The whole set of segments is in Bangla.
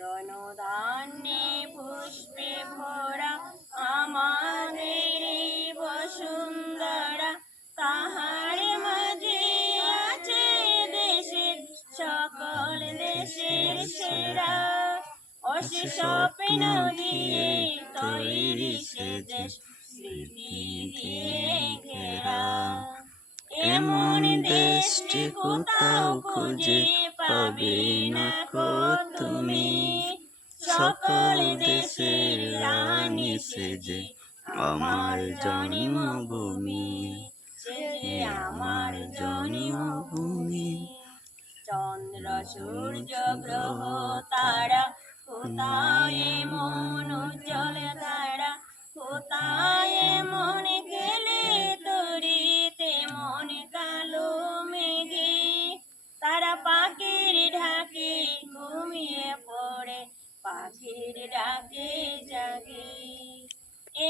ধনধান্যে পুষ্পে ভরা আমাদের এই বসুন্ধরা, তাহার মাঝে আছে দেশের সকল দেশের সেরা। অশেষ স্বপ্ন দিয়ে তৈরি সে দেশ, স্মৃতি দিয়ে ঘেরা। এমন দেশটি কোথাও খুঁজে পাবে না কো তুমি, সকল দেশের রানী সেজে আমার জন্মভূমি, সে আমার জন্মভূমি। চন্দ্র সূর্য গ্রহ তারা, কোথায় মন উজ্জ্বল তারা, কোথায় মন খেলে তরিতে মন কালো মেঘে। তারা পাখির ঢাকে ঘুমিয়ে পড়ে, পাখির ডাকে জাগে।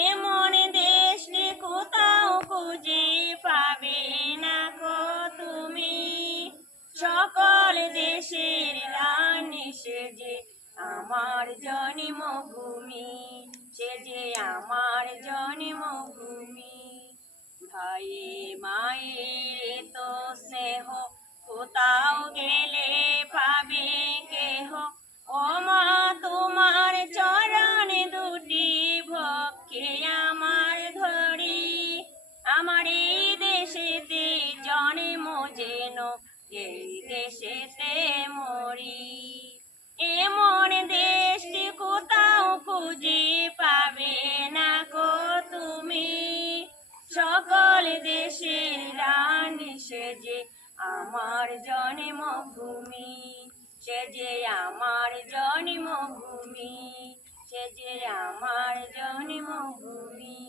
এমন দেশটি কোথাও খুঁজে পাবে না কো তুমি, সকল দেশের রানী সেজে আমার জন্মভূমি, সেজে আমার জন্মভূমি। ভাইয়ে মায়ের তো স্নেহ কোথাও গেলে পাবে কেহ, ও মা তোমার চরণ দুটি ভক্ষে আমার ধরি। আমার এই দেশেতে জন্ম যেন এই দেশেতে মরি। এমন দেশটি কোথাও খুঁজে পাবে না গো তুমি, সকল দেশের রানী সেজে আমার জন্মভূমি, সেজে আমার জন্মভূমি, সেজে আমার জন্মভূমি।